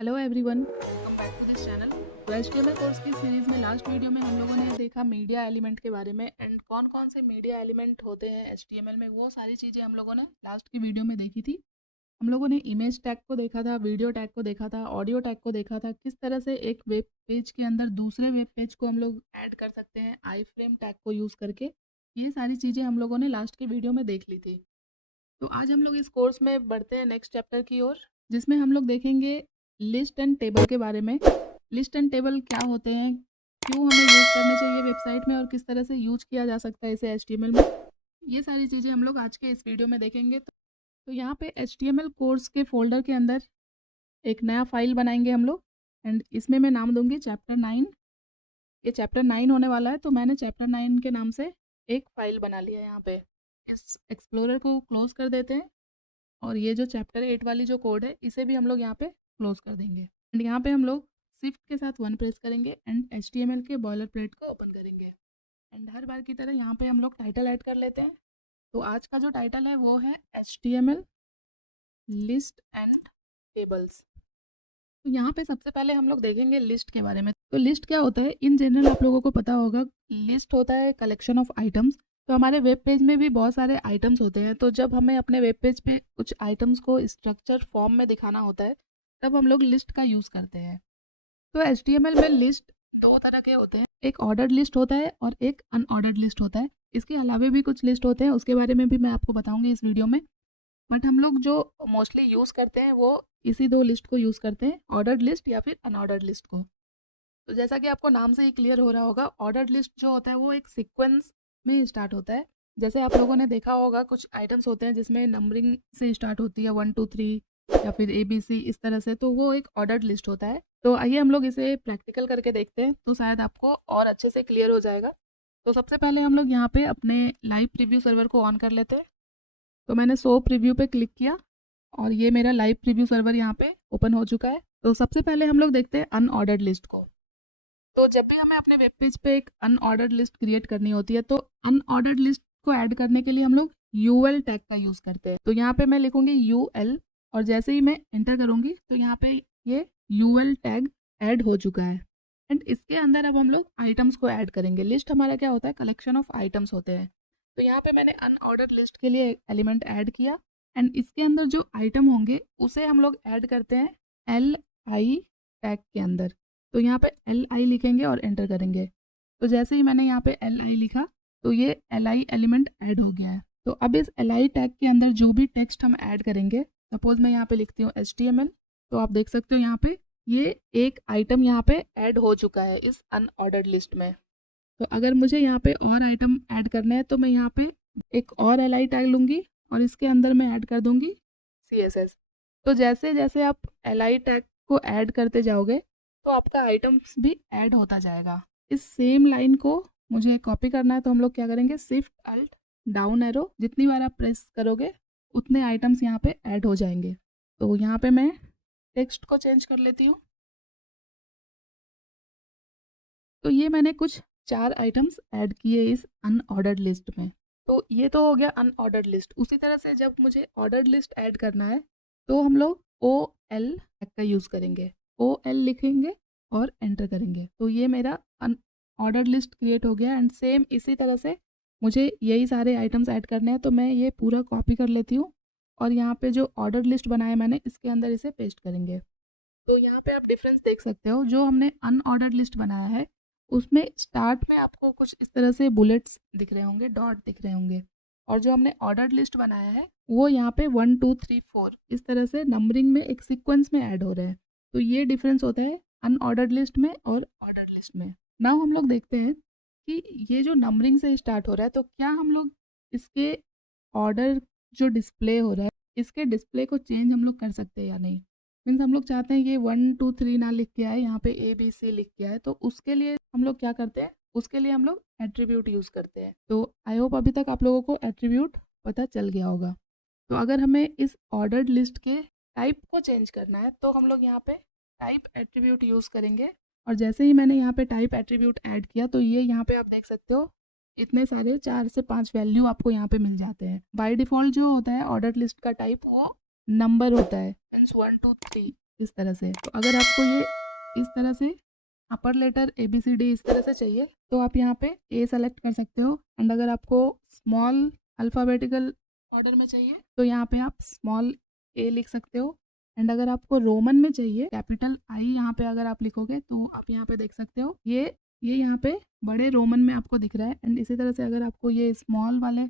Hello everyone, welcome back to this channel. तो HTML course की series में last video में हम लोगों ने देखा मीडिया एलिमेंट के बारे में एंड कौन कौन से मीडिया एलिमेंट होते हैं एचटीएमएल में, वो सारी चीज़ें हम लोगों ने लास्ट की वीडियो में देखी थी। हम लोगों ने इमेज टैग को देखा था, वीडियो टैग को देखा था, ऑडियो टैग को देखा था, किस तरह से एक वेब पेज के अंदर दूसरे वेब पेज को हम लोग ऐड कर सकते हैं आई फ्रेम टैग को यूज़ करके। ये सारी चीज़ें हम लोगों ने लास्ट की वीडियो में देख ली थी। तो आज हम लोग इस कोर्स में बढ़ते हैं नेक्स्ट चैप्टर की ओर, जिसमें हम लोग देखेंगे लिस्ट एंड टेबल के बारे में। लिस्ट एंड टेबल क्या होते हैं, क्यों हमें यूज़ करने चाहिए वेबसाइट में और किस तरह से यूज किया जा सकता है इसे एचटीएमएल में। ये सारी चीज़ें हम लोग आज के इस वीडियो में देखेंगे। तो यहाँ पे एचटीएमएल कोर्स के फोल्डर के अंदर एक नया फाइल बनाएंगे हम लोग एंड इसमें मैं नाम दूंगी चैप्टर 9। ये चैप्टर 9 होने वाला है, तो मैंने चैप्टर 9 के नाम से एक फ़ाइल बना लिया है। यहाँ पे इस एक्सप्लोरर को क्लोज़ कर देते हैं और ये जो चैप्टर 8 वाली जो कोड है इसे भी हम लोग यहाँ पे क्लोज़ कर देंगे एंड यहाँ पे हम लोग शिफ्ट के साथ 1 प्रेस करेंगे एंड एचटीएमएल के बॉयलर प्लेट को ओपन करेंगे एंड हर बार की तरह यहाँ पे हम लोग टाइटल ऐड कर लेते हैं। तो आज का जो टाइटल है वो है एचटीएमएल लिस्ट एंड टेबल्स। तो यहाँ पे सबसे पहले हम लोग देखेंगे लिस्ट के बारे में। तो लिस्ट क्या होता है, इन जनरल आप लोगों को पता होगा, लिस्ट होता है कलेक्शन ऑफ आइटम्स। तो हमारे वेब पेज में भी बहुत सारे आइटम्स होते हैं, तो जब हमें अपने वेब पेज पे कुछ आइटम्स को स्ट्रक्चर फॉर्म में दिखाना होता है तब हम लोग लिस्ट का यूज़ करते हैं। तो एचटीएमएल में लिस्ट दो तरह के होते हैं, एक ऑर्डर्ड लिस्ट होता है और एक अनऑर्डर्ड लिस्ट होता है। इसके अलावा भी कुछ लिस्ट होते हैं, उसके बारे में भी मैं आपको बताऊंगी इस वीडियो में। बट हम लोग जो मोस्टली यूज़ करते हैं वो इसी दो लिस्ट को यूज़ करते हैं, ऑर्डर्ड लिस्ट या फिर अनऑर्डर्ड लिस्ट को। तो जैसा कि आपको नाम से ही क्लियर हो रहा होगा, ऑर्डर्ड लिस्ट जो होता है वो एक सीक्वेंस में स्टार्ट होता है। जैसे आप लोगों ने देखा होगा कुछ आइटम्स होते हैं जिसमें नंबरिंग से स्टार्ट होती है 1 2 3 या फिर ABC इस तरह से, तो वो एक ऑर्डर्ड लिस्ट होता है। तो आइए हम लोग इसे प्रैक्टिकल करके देखते हैं, तो शायद आपको और अच्छे से क्लियर हो जाएगा। तो सबसे पहले हम लोग यहाँ पे अपने लाइव प्रीव्यू सर्वर को ऑन कर लेते हैं। तो मैंने शो प्रीव्यू पे क्लिक किया और ये मेरा लाइव प्रीव्यू सर्वर यहाँ पे ओपन हो चुका है। तो सबसे पहले हम लोग देखते हैं अनऑर्डर्ड लिस्ट को। तो जब भी हमें अपने वेब पेज पे एक अनऑर्डर्ड लिस्ट क्रिएट करनी होती है तो अनऑर्डर्ड लिस्ट को ऐड करने के लिए हम लोग यूएल टैग का यूज़ करते हैं। तो यहाँ पे मैं लिखूंगी यूएल और जैसे ही मैं एंटर करूंगी तो यहाँ पे ये यूएल टैग ऐड हो चुका है एंड इसके अंदर अब हम लोग आइटम्स को ऐड करेंगे। लिस्ट हमारा क्या होता है, कलेक्शन ऑफ आइटम्स होते हैं। तो यहाँ पे मैंने अनऑर्डर्ड लिस्ट के लिए एलिमेंट ऐड किया एंड इसके अंदर जो आइटम होंगे उसे हम लोग ऐड करते हैं एल आई टैग के अंदर। तो यहाँ पे LI लिखेंगे और एंटर करेंगे। तो जैसे ही मैंने यहाँ पे LI लिखा तो ये LI एलिमेंट ऐड हो गया है। तो अब इस LI टैग के अंदर जो भी टेक्स्ट हम ऐड करेंगे, सपोज मैं यहाँ पे लिखती हूँ HTML, तो आप देख सकते हो यहाँ पे ये एक आइटम यहाँ पे ऐड हो चुका है इस अनऑर्डर्ड लिस्ट में। तो अगर मुझे यहाँ पे और आइटम ऐड करने हैं तो मैं यहाँ पे एक और LI टैग लूँगी और इसके अंदर मैं ऐड कर दूँगी CSS। तो जैसे जैसे आप LI टैग को ऐड करते जाओगे तो आपका आइटम्स भी ऐड होता जाएगा। इस सेम लाइन को मुझे कॉपी करना है, तो हम लोग क्या करेंगे, शिफ्ट अल्ट डाउन एरो जितनी बार आप प्रेस करोगे उतने आइटम्स यहाँ पे ऐड हो जाएंगे। तो यहाँ पे मैं टेक्स्ट को चेंज कर लेती हूँ। तो ये मैंने कुछ 4 आइटम्स ऐड किए इस अनऑर्डर्ड लिस्ट में। तो ये तो हो गया अनऑर्डर्ड लिस्ट। उसी तरह से जब मुझे ऑर्डर्ड लिस्ट ऐड करना है तो हम लोग OL का यूज़ करेंगे। OL लिखेंगे और एंटर करेंगे। तो ये मेरा अनऑर्डर्ड लिस्ट क्रिएट हो गया एंड सेम इसी तरह से मुझे यही सारे आइटम्स ऐड करने हैं। तो मैं ये पूरा कॉपी कर लेती हूँ और यहाँ पे जो ऑर्डर्ड लिस्ट बनाया मैंने इसके अंदर इसे पेस्ट करेंगे। तो यहाँ पे आप डिफरेंस देख सकते हो, जो हमने अनऑर्डर्ड लिस्ट बनाया है उसमें स्टार्ट में आपको कुछ इस तरह से बुलेट्स दिख रहे होंगे, डॉट दिख रहे होंगे, और जो हमने ऑर्डर्ड लिस्ट बनाया है वो यहाँ पे 1 2 3 4 इस तरह से नंबरिंग में एक सीक्वेंस में ऐड हो रहा है। तो ये डिफरेंस होता है अनऑर्डर्ड लिस्ट में और ऑर्डर्ड लिस्ट में। नाउ हम लोग देखते हैं कि ये जो नंबरिंग से स्टार्ट हो रहा है तो क्या हम लोग इसके ऑर्डर जो डिस्प्ले हो रहा है इसके डिस्प्ले को चेंज हम लोग कर सकते हैं या नहीं। मीन्स हम लोग चाहते हैं ये 1 2 3 ना लिख के आए, यहाँ पे ABC लिख के आए। तो उसके लिए हम लोग क्या करते हैं, उसके लिए हम लोग एट्रीब्यूट यूज़ करते हैं। तो आई होप अभी तक आप लोगों को एट्रीब्यूट पता चल गया होगा। तो अगर हमें इस ऑर्डर्ड लिस्ट के टाइप को चेंज करना है तो हम लोग यहाँ पे टाइप एट्रीब्यूट यूज़ करेंगे और जैसे ही मैंने यहाँ पे टाइप एट्रीब्यूट ऐड किया तो ये यहाँ पे आप देख सकते हो इतने सारे 4 से 5 वैल्यू आपको यहाँ पे मिल जाते हैं। बाय डिफ़ॉल्ट जो होता है ऑर्डर्ड लिस्ट का टाइप वो नंबर होता है, मीन्स 1 2 3। इस तरह से। तो अगर आपको ये इस तरह से अपर लेटर ABCD इस तरह से चाहिए तो आप यहाँ पे A सेलेक्ट कर सकते हो। एंड अगर आपको स्मॉल अल्फ़ाबेटिकल ऑर्डर में चाहिए तो यहाँ पे आप स्मॉल A लिख सकते हो। एंड अगर आपको रोमन में चाहिए कैपिटल I यहाँ पे अगर आप लिखोगे तो आप यहाँ पे देख सकते हो ये यहाँ पे बड़े रोमन में आपको दिख रहा है। एंड इसी तरह से अगर आपको ये स्मॉल वाले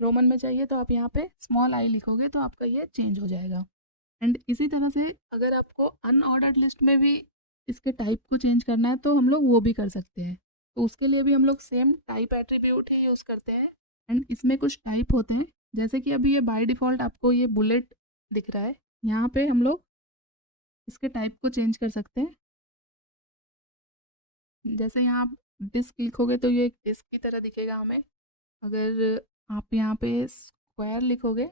रोमन में चाहिए तो आप यहाँ पे स्मॉल I लिखोगे तो आपका ये चेंज हो जाएगा। एंड इसी तरह से अगर आपको अनऑर्डर्ड लिस्ट में भी इसके टाइप को चेंज करना है तो हम लोग वो भी कर सकते हैं। तो उसके लिए भी हम लोग सेम टाइप एट्रीब्यूट ही यूज़ करते हैं। एंड इसमें कुछ टाइप होते हैं, जैसे कि अभी ये बाय डिफ़ॉल्ट आपको ये बुलेट दिख रहा है। यहाँ पे हम लोग इसके टाइप को चेंज कर सकते हैं। जैसे यहाँ आप डिस्क लिखोगे तो ये एक डिस्क की तरह दिखेगा हमें। अगर आप यहाँ पे स्क्वायर लिखोगे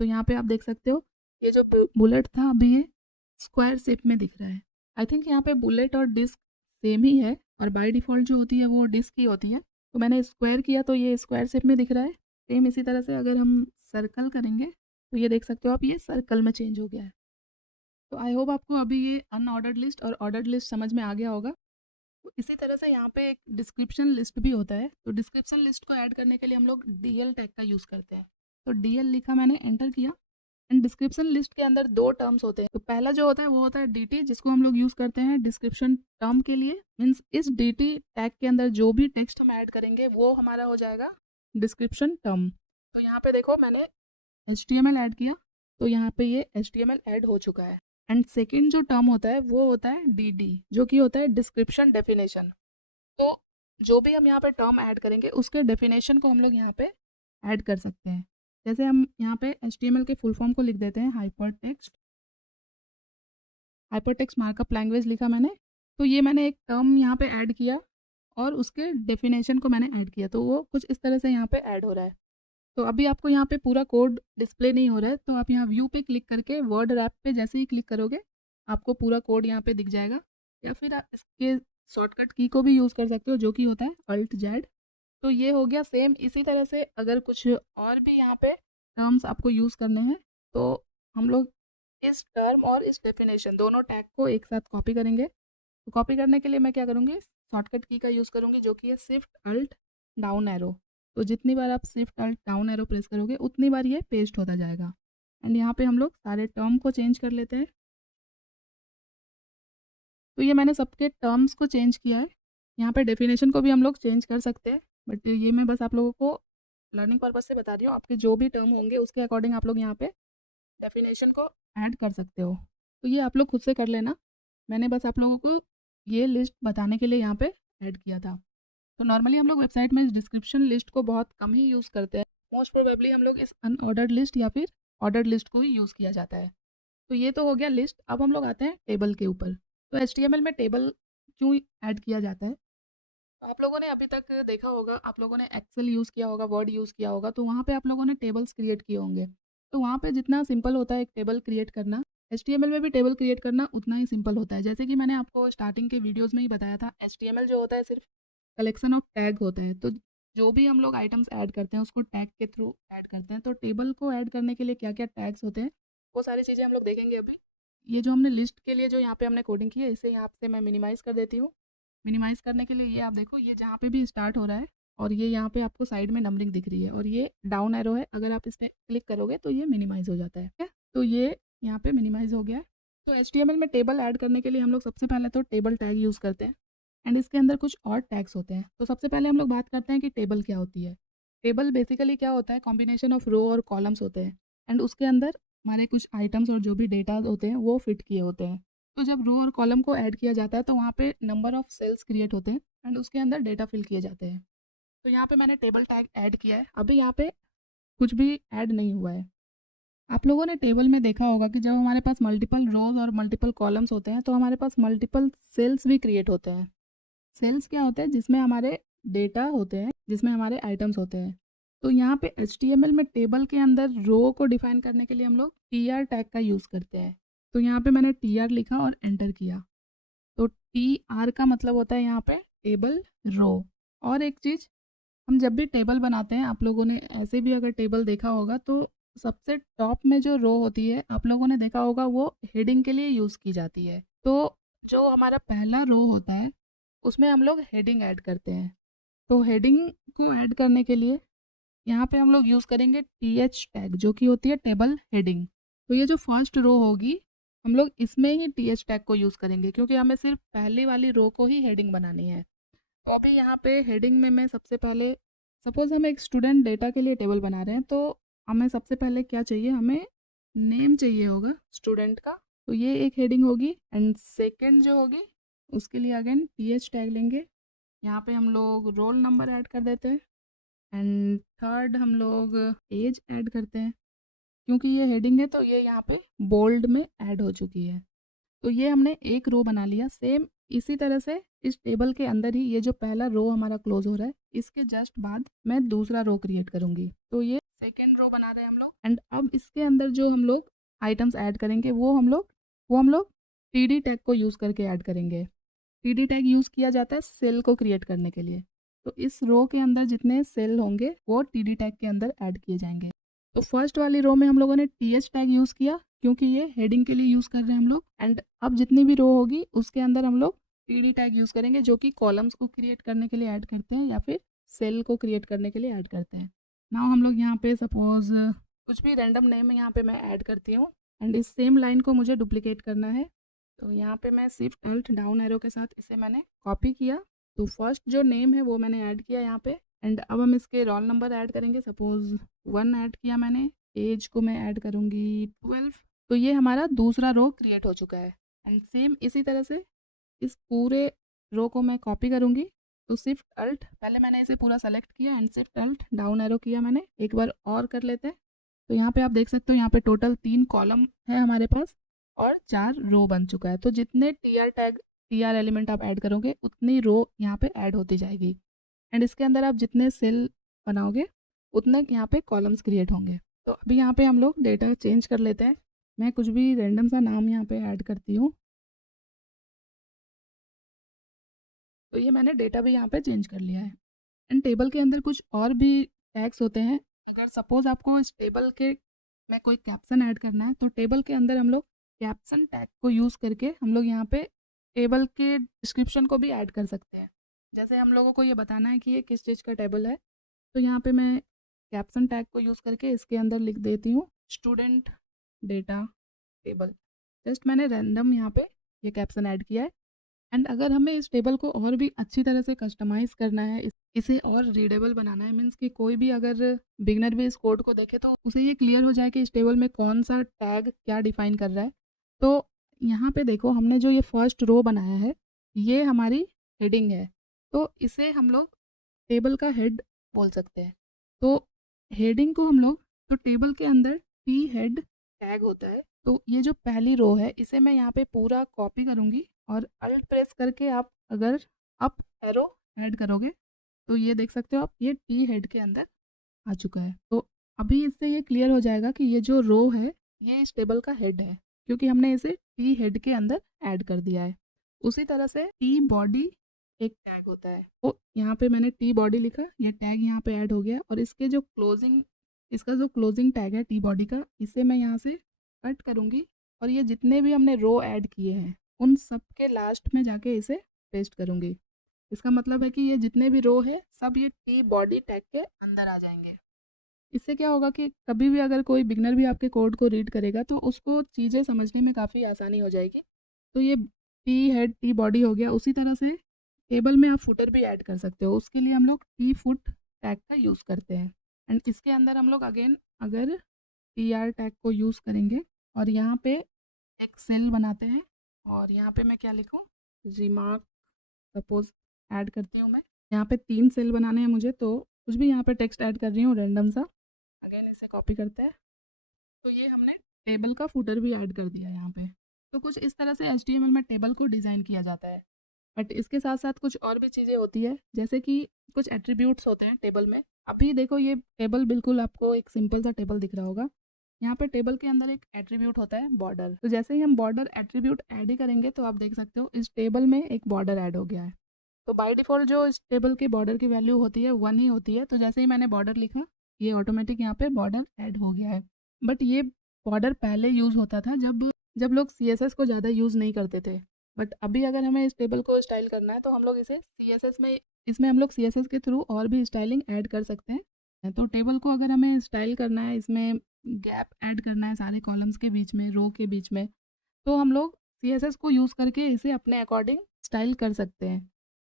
तो यहाँ पे आप देख सकते हो ये जो बुलेट था अभी ये स्क्वायर शेप में दिख रहा है। आई थिंक यहाँ पे बुलेट और डिस्क सेम ही है और बाय डिफ़ॉल्ट जो होती है वो डिस्क ही होती है। तो मैंने स्क्वायर किया तो ये स्क्वायर शेप में दिख रहा है। सेम इसी तरह से अगर हम सर्कल करेंगे तो ये देख सकते हो आप ये सर्कल में चेंज हो गया है। तो आई होप आपको अभी ये अनऑर्डर्ड लिस्ट और ऑर्डर्ड लिस्ट समझ में आ गया होगा। तो इसी तरह से यहाँ पे एक डिस्क्रिप्शन लिस्ट भी होता है। तो डिस्क्रिप्शन लिस्ट को ऐड करने के लिए हम लोग DL टैग का यूज़ करते हैं। तो DL लिखा, मैंने एंटर किया। एंड डिस्क्रिप्शन लिस्ट के अंदर दो टर्म्स होते हैं। तो पहला जो होता है वो होता है DT, जिसको हम लोग यूज़ करते हैं डिस्क्रिप्शन टर्म के लिए। मीन्स इस DT टैग के अंदर जो भी टेक्स्ट हम ऐड करेंगे वो हमारा हो जाएगा डिस्क्रिप्शन टर्म। तो यहाँ पे देखो मैंने HTML ऐड किया तो यहाँ पे ये HTML ऐड हो चुका है। एंड सेकेंड जो टर्म होता है वो होता है DD, जो कि होता है डिस्क्रिप्शन डेफिनेशन। तो जो भी हम यहाँ पे टर्म ऐड करेंगे उसके डेफिनेशन को हम लोग यहाँ पे ऐड कर सकते हैं। जैसे हम यहाँ पे HTML के फुल फॉर्म को लिख देते हैं हाइपरटेक्स्ट मार्कअप लैंग्वेज लिखा मैंने। तो ये मैंने एक टर्म यहाँ पे ऐड किया और उसके डेफिनेशन को मैंने ऐड किया, तो वो कुछ इस तरह से यहाँ पे ऐड हो रहा है। तो अभी आपको यहाँ पे पूरा कोड डिस्प्ले नहीं हो रहा है, तो आप यहाँ व्यू पे क्लिक करके वर्ड रैप पे जैसे ही क्लिक करोगे आपको पूरा कोड यहाँ पे दिख जाएगा। या फिर आप इसके शॉर्टकट की को भी यूज़ कर सकते हो जो कि होता है Alt+Z। तो ये हो गया। सेम इसी तरह से अगर कुछ और भी यहाँ पे टर्म्स आपको यूज़ करने हैं तो हम लोग इस टर्म और इस डेफिनेशन दोनों टैग को एक साथ कॉपी करेंगे। तो कॉपी करने के लिए मैं क्या करूँगी, शॉर्टकट की का यूज़ करूँगी जो कि है Shift Alt डाउन एरो। तो जितनी बार आप Shift Alt down arrow press करोगे उतनी बार ये पेस्ट होता जाएगा। एंड यहाँ पे हम लोग सारे टर्म को चेंज कर लेते हैं। तो ये मैंने सबके टर्म्स को चेंज किया है। यहाँ पे डेफिनेशन को भी हम लोग चेंज कर सकते हैं, बट ये मैं बस आप लोगों को लर्निंग पर्पज से बता रही हूँ। आपके जो भी टर्म होंगे उसके अकॉर्डिंग आप लोग यहाँ पे डेफिनेशन को ऐड कर सकते हो। तो ये आप लोग खुद से कर लेना, मैंने बस आप लोगों को ये लिस्ट बताने के लिए यहाँ पे ऐड किया था। तो नॉर्मली हम लोग वेबसाइट में इस डिस्क्रिप्शन लिस्ट को बहुत कम ही यूज़ करते हैं। मोस्ट प्रोबेबली हम लोग इस अनऑर्डर्ड लिस्ट या फिर ऑर्डर्ड लिस्ट को ही यूज़ किया जाता है। तो ये तो हो गया लिस्ट। अब हम लोग आते हैं टेबल के ऊपर। तो HTML में टेबल क्यों ऐड किया जाता है, तो आप लोगों ने अभी तक देखा होगा, आप लोगों ने एक्सेल यूज़ किया होगा, वर्ड यूज़ किया होगा, तो वहाँ पे आप लोगों ने टेबल्स क्रिएट किए होंगे। तो वहाँ पे जितना सिंपल होता है एक टेबल क्रिएट करना, HTML में भी टेबल क्रिएट करना उतना ही सिंपल होता है। जैसे कि मैंने आपको स्टार्टिंग के वीडियोज़ में ही बताया था, HTML जो होता है सिर्फ कलेक्शन ऑफ टैग होता है। तो जो भी हम लोग आइटम्स ऐड करते हैं उसको टैग के थ्रू ऐड करते हैं। तो टेबल को ऐड करने के लिए क्या क्या टैग्स होते हैं वो सारी चीज़ें हम लोग देखेंगे अभी। ये जो हमने लिस्ट के लिए जो यहाँ पे हमने कोडिंग की है इसे यहाँ से मैं मिनिमाइज़ कर देती हूँ। मिनिमाइज़ करने के लिए ये आप देखो, ये जहाँ पे भी स्टार्ट हो रहा है और ये यहाँ पे आपको साइड में नंबरिंग दिख रही है और ये डाउन एरो है, अगर आप इस पर क्लिक करोगे तो ये मिनिमाइज़ हो जाता है। ठीक है, तो ये यहाँ पे मिनिमाइज़ हो गया है। तो HTML में टेबल ऐड करने के लिए हम लोग सबसे पहले तो टेबल टैग यूज़ करते हैं एंड इसके अंदर कुछ और टैग्स होते हैं। तो सबसे पहले हम लोग बात करते हैं कि टेबल क्या होती है। टेबल बेसिकली क्या होता है, कॉम्बिनेशन ऑफ रो और कॉलम्स होते हैं एंड उसके अंदर हमारे कुछ आइटम्स और जो भी डेटा होते हैं वो फिट किए होते हैं। तो जब रो और कॉलम को ऐड किया जाता है तो वहाँ पे नंबर ऑफ सेल्स क्रिएट होते हैं एंड उसके अंदर डेटा फिल किए जाते हैं। तो यहाँ पे मैंने टेबल टैग ऐड किया है। अभी यहाँ पे कुछ भी ऐड नहीं हुआ है। आप लोगों ने टेबल में देखा होगा कि जब हमारे पास मल्टीपल रोज और मल्टीपल कॉलम्स होते हैं तो हमारे पास मल्टीपल सेल्स भी क्रिएट होते हैं। सेल्स क्या होते हैं, जिसमें हमारे डेटा होते हैं, जिसमें हमारे आइटम्स होते हैं। तो यहाँ पे HTML में टेबल के अंदर रो को डिफाइन करने के लिए हम लोग TR टैग का यूज़ करते हैं। तो यहाँ पे मैंने TR लिखा और एंटर किया। तो TR का मतलब होता है यहाँ पे टेबल रो। और एक चीज़, हम जब भी टेबल बनाते हैं, आप लोगों ने ऐसे भी अगर टेबल देखा होगा तो सबसे टॉप में जो रो होती है आप लोगों ने देखा होगा वो हेडिंग के लिए यूज़ की जाती है। तो जो हमारा पहला रो होता है उसमें हम लोग हेडिंग ऐड करते हैं। तो हेडिंग को ऐड करने के लिए यहाँ पे हम लोग यूज़ करेंगे टीएच टैग जो कि होती है टेबल हेडिंग। तो ये जो फर्स्ट रो होगी हम लोग इसमें ही टीएच टैग को यूज़ करेंगे क्योंकि हमें सिर्फ पहली वाली रो को ही हेडिंग बनानी है। तो अभी यहाँ पे हेडिंग में मैं सबसे पहले सपोज़ हम एक स्टूडेंट डेटा के लिए टेबल बना रहे हैं तो हमें सबसे पहले क्या चाहिए, हमें नेम चाहिए होगा स्टूडेंट का। तो ये एक हेडिंग होगी एंड सेकंड जो होगी उसके लिए अगेन टीएच टैग लेंगे। यहाँ पे हम लोग रोल नंबर ऐड कर देते हैं एंड थर्ड हम लोग एज ऐड करते हैं क्योंकि ये हेडिंग है तो ये यहाँ पे बोल्ड में ऐड हो चुकी है। तो ये हमने एक रो बना लिया। सेम इसी तरह से इस टेबल के अंदर ही ये जो पहला रो हमारा क्लोज हो रहा है इसके जस्ट बाद मैं दूसरा रो क्रिएट करूंगी। तो ये सेकेंड रो बना रहे हैं हम लोग एंड अब इसके अंदर जो हम लोग आइटम्स ऐड करेंगे वो हम लोग टीडी टैग को यूज़ करके ऐड करेंगे। टीडी टैग यूज़ किया जाता है सेल को क्रिएट करने के लिए। तो इस रो के अंदर जितने सेल होंगे वो टीडी टैग के अंदर ऐड किए जाएंगे। तो फर्स्ट वाली रो में हम लोगों ने टीएच टैग यूज़ किया क्योंकि ये हेडिंग के लिए यूज़ कर रहे हैं हम लोग एंड अब जितनी भी रो होगी उसके अंदर हम लोग टीडी टैग यूज़ करेंगे जो कि कॉलम्स को क्रिएट करने के लिए ऐड करते हैं या फिर सेल को क्रिएट करने के लिए ऐड करते हैं। नाउ हम लोग यहाँ पे सपोज कुछ भी रैंडम नेम यहाँ पे मैं ऐड करती हूँ एंड इस सेम लाइन को मुझे डुप्लीकेट करना है। तो यहाँ पे मैं शिफ्ट अल्ट डाउन एरो के साथ इसे मैंने कॉपी किया। तो फर्स्ट जो नेम है वो मैंने ऐड किया यहाँ पे एंड अब हम इसके रोल नंबर ऐड करेंगे। सपोज 1 ऐड किया मैंने, एज को मैं ऐड करूँगी 12। तो ये हमारा दूसरा रो क्रिएट हो चुका है एंड सेम इसी तरह से इस पूरे रो को मैं कॉपी करूँगी। तो शिफ्ट अल्ट, पहले मैंने इसे पूरा सेलेक्ट किया and shift alt down arrow किया मैंने। एक बार और कर लेते हैं। तो यहाँ पे आप देख सकते हो यहाँ पे टोटल 3 कॉलम है हमारे पास और 4 रो बन चुका है। तो जितने टीआर एलिमेंट आप ऐड करोगे उतनी रो यहाँ पे ऐड होती जाएगी एंड इसके अंदर आप जितने सेल बनाओगे उतने यहाँ पे कॉलम्स क्रिएट होंगे। तो अभी यहाँ पे हम लोग डेटा चेंज कर लेते हैं। मैं कुछ भी रैंडम सा नाम यहाँ पे ऐड करती हूँ। तो ये मैंने डेटा भी यहाँ पे चेंज कर लिया है एंड टेबल के अंदर कुछ और भी टैग्स होते हैं। अगर सपोज आपको इस टेबल के में कोई कैप्शन ऐड करना है तो टेबल के अंदर हम लोग कैप्शन टैग को यूज़ करके हम लोग यहाँ पे टेबल के डिस्क्रिप्शन को भी ऐड कर सकते हैं। जैसे हम लोगों को ये बताना है कि ये किस चीज़ का टेबल है तो यहाँ पे मैं कैप्शन टैग को यूज़ करके इसके अंदर लिख देती हूँ स्टूडेंट डेटा टेबल। जस्ट मैंने रैंडम यहाँ पे ये कैप्शन ऐड किया है एंड अगर हमें इस टेबल को और भी अच्छी तरह से कस्टमाइज़ करना है, इसे और रीडेबल बनाना है, मीन्स कि कोई भी अगर बिगनर भी इस कोड को देखे तो उसे ये क्लियर हो जाए कि इस टेबल में कौन सा टैग क्या डिफाइन कर रहा है। तो यहाँ पे देखो हमने जो ये फर्स्ट रो बनाया है ये हमारी हेडिंग है। तो इसे हम लोग टेबल का हेड बोल सकते हैं। तो हेडिंग को हम लोग, तो टेबल के अंदर टी हेड टैग होता है। तो ये जो पहली रो है इसे मैं यहाँ पे पूरा कॉपी करूँगी और अल्ट प्रेस करके आप अगर अप एरो ऐड करोगे तो ये देख सकते हो आप ये टी हेड के अंदर आ चुका है। तो अभी इससे ये क्लियर हो जाएगा कि ये जो रो है ये इस टेबल का हेड है क्योंकि हमने इसे टी हेड के अंदर ऐड कर दिया है। उसी तरह से टी बॉडी एक टैग होता है। तो यहाँ पे मैंने टी बॉडी लिखा, ये टैग यहाँ पे ऐड हो गया और इसका जो क्लोजिंग टैग है टी बॉडी का इसे मैं यहाँ से कट करूँगी और ये जितने भी हमने रो ऐड किए हैं उन सब के लास्ट में जाके इसे पेस्ट करूँगी। इसका मतलब है कि ये जितने भी रो है सब ये टी बॉडी टैग के अंदर आ जाएंगे। इससे क्या होगा कि कभी भी अगर कोई बिगनर भी आपके कोड को रीड करेगा तो उसको चीज़ें समझने में काफ़ी आसानी हो जाएगी। तो ये टी हेड टी बॉडी हो गया। उसी तरह से टेबल में आप फुटर भी ऐड कर सकते हो, उसके लिए हम लोग टी फुट टैग का यूज़ करते हैं एंड इसके अंदर हम लोग अगेन अगर टी आर टैग को यूज़ करेंगे और यहाँ पे एक सेल बनाते हैं और यहाँ पे मैं क्या लिखूँ, रिमार्क सपोज ऐड करती हूँ मैं। यहाँ पे 3 सेल बनाने हैं मुझे तो कुछ भी यहाँ पे टेक्स्ट ऐड कर रही हूँ रैंडम सा। अगेन इसे कॉपी करते हैं। तो ये हमने टेबल का फुटर भी ऐड कर दिया यहाँ पे। तो कुछ इस तरह से HTML में टेबल को डिज़ाइन किया जाता है। बट इसके साथ साथ कुछ और भी चीज़ें होती है जैसे कि कुछ एट्रीब्यूट्स होते हैं टेबल में। अभी देखो ये टेबल बिल्कुल आपको एक सिंपल सा टेबल दिख रहा होगा। यहाँ पे टेबल के अंदर एक एट्रीब्यूट होता है बॉर्डर। तो जैसे ही हम बॉर्डर एट्रीब्यूट ऐड ही करेंगे तो आप देख सकते हो इस टेबल में एक बॉर्डर ऐड हो गया है। तो बाय डिफ़ॉल्ट जो इस टेबल के बॉर्डर की वैल्यू होती है 1 ही होती है। तो जैसे ही मैंने बॉर्डर लिखा ये ऑटोमेटिक यहाँ पे बॉर्डर ऐड हो गया है। बट ये बॉर्डर पहले यूज़ होता था जब लोग CSS को ज़्यादा यूज़ नहीं करते थे। बट अभी अगर हमें इस टेबल को स्टाइल करना है तो हम लोग इसे CSS में इसमें हम लोग CSS के थ्रू और भी स्टाइलिंग ऐड कर सकते हैं। तो टेबल को अगर हमें स्टाइल करना है, इसमें गैप ऐड करना है सारे कॉलम्स के बीच में, रो के बीच में, तो हम लोग CSS को यूज़ करके इसे अपने अकॉर्डिंग स्टाइल कर सकते हैं।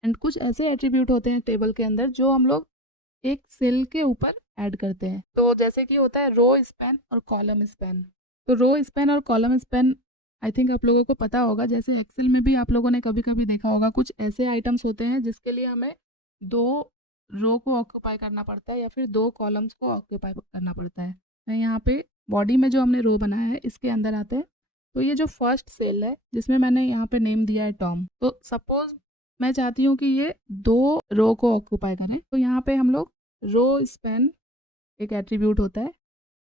एंड कुछ ऐसे एट्रीब्यूट होते हैं टेबल के अंदर जो हम लोग एक सेल के ऊपर ऐड करते हैं। तो जैसे कि होता है रो स्पैन और कॉलम स्पैन। तो रो स्पैन और कॉलम स्पैन आई थिंक आप लोगों को पता होगा। जैसे एक्सेल में भी आप लोगों ने कभी कभी देखा होगा, कुछ ऐसे आइटम्स होते हैं जिसके लिए हमें 2 रो को ऑक्यूपाई करना पड़ता है या फिर 2 कॉलम्स को ऑक्यूपाई करना पड़ता है। मैं यहाँ पे बॉडी में जो हमने रो बनाया है इसके अंदर आते हैं। तो ये जो फर्स्ट सेल है जिसमें मैंने यहाँ पे नेम दिया है टॉम, तो सपोज मैं चाहती हूँ कि ये 2 रो को ऑक्यूपाई करें। तो यहाँ पे हम लोग रो स्पैन एक एट्रीब्यूट होता है,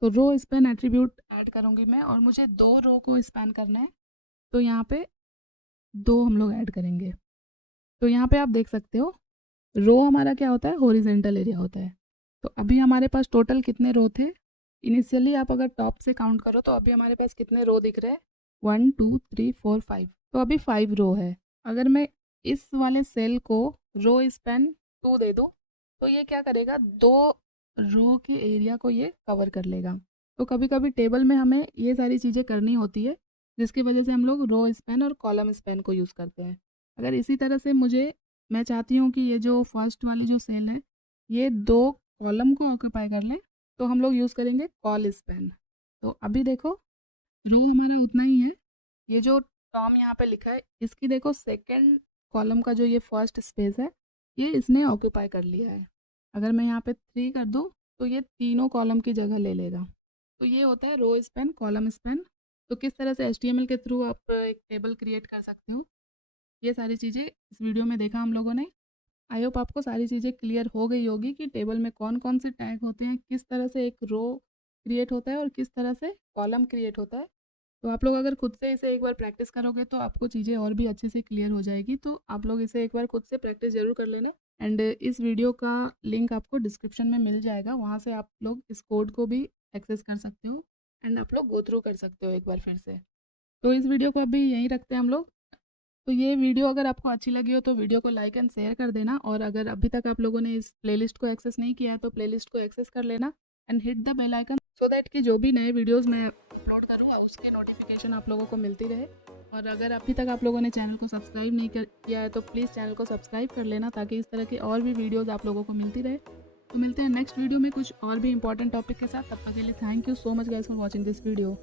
तो रो स्पैन एट्रीब्यूट ऐड करूँगी मैं, और मुझे 2 रो को स्पैन करना है। तो यहाँ पे 2 हम लोग ऐड करेंगे। तो यहाँ पे आप देख सकते हो रो हमारा क्या होता है, हॉरिजेंटल एरिया होता है। तो अभी हमारे पास टोटल कितने रो थे इनिशियली, आप अगर टॉप से काउंट करो तो अभी हमारे पास कितने रो दिख रहे हैं, 1 2 3 4 5। तो अभी 5 रो है। अगर मैं इस वाले सेल को रो स्पैन 2 दे दूँ तो ये क्या करेगा, 2 रो के एरिया को ये कवर कर लेगा। तो कभी कभी टेबल में हमें ये सारी चीज़ें करनी होती है जिसकी वजह से हम लोग रो स्पैन और कॉलम स्पैन को यूज़ करते हैं। अगर इसी तरह से मैं चाहती हूँ कि ये जो फर्स्ट वाली जो सेल है ये 2 कॉलम को ऑक्यूपाई कर लें, तो हम लोग यूज़ करेंगे कॉल स्पैन। तो अभी देखो रो हमारा उतना ही है। ये जो टॉम यहाँ पे लिखा है इसकी देखो सेकंड कॉलम का जो ये फर्स्ट स्पेस है ये इसने ऑक्यूपाई कर लिया है। अगर मैं यहाँ पे 3 कर दूँ तो ये तीनों कॉलम की जगह ले लेगा। तो ये होता है रो स्पैन, कॉलम स्पैन। तो किस तरह से HTML के थ्रू आप एक टेबल क्रिएट कर सकते हो, ये सारी चीज़ें इस वीडियो में देखा हम लोगों ने। आई होप आपको सारी चीज़ें क्लियर हो गई होगी कि टेबल में कौन कौन से टैग होते हैं, किस तरह से एक रो क्रिएट होता है और किस तरह से कॉलम क्रिएट होता है। तो आप लोग अगर खुद से इसे एक बार प्रैक्टिस करोगे तो आपको चीज़ें और भी अच्छे से क्लियर हो जाएगी। तो आप लोग इसे एक बार खुद से प्रैक्टिस ज़रूर कर लेना। एंड इस वीडियो का लिंक आपको डिस्क्रिप्शन में मिल जाएगा, वहाँ से आप लोग इस कोड को भी एक्सेस कर सकते हो एंड आप लोग गो थ्रू कर सकते हो एक बार फिर से। तो इस वीडियो को अभी यहीं रखते हैं हम लोग। तो ये वीडियो अगर आपको अच्छी लगी हो तो वीडियो को लाइक एंड शेयर कर देना, और अगर अभी तक आप लोगों ने इस प्लेलिस्ट को एक्सेस नहीं किया है तो प्लेलिस्ट को एक्सेस कर लेना and hit the bell icon so that कि जो भी नए वीडियोस मैं अपलोड करूँ उसके नोटिफिकेशन आप लोगों को मिलती रहे। और अगर अभी तक आप लोगों ने चैनल को सब्सक्राइब नहीं किया है तो प्लीज़ चैनल को सब्सक्राइब कर लेना ताकि इस तरह की और भी वीडियोज़ आप लोगों को मिलती रहे। तो मिलते हैं नेक्स्ट वीडियो में कुछ और भी इंपॉर्टेंट टॉपिक के साथ। तब तक के लिए thank you so much guys for watching this video.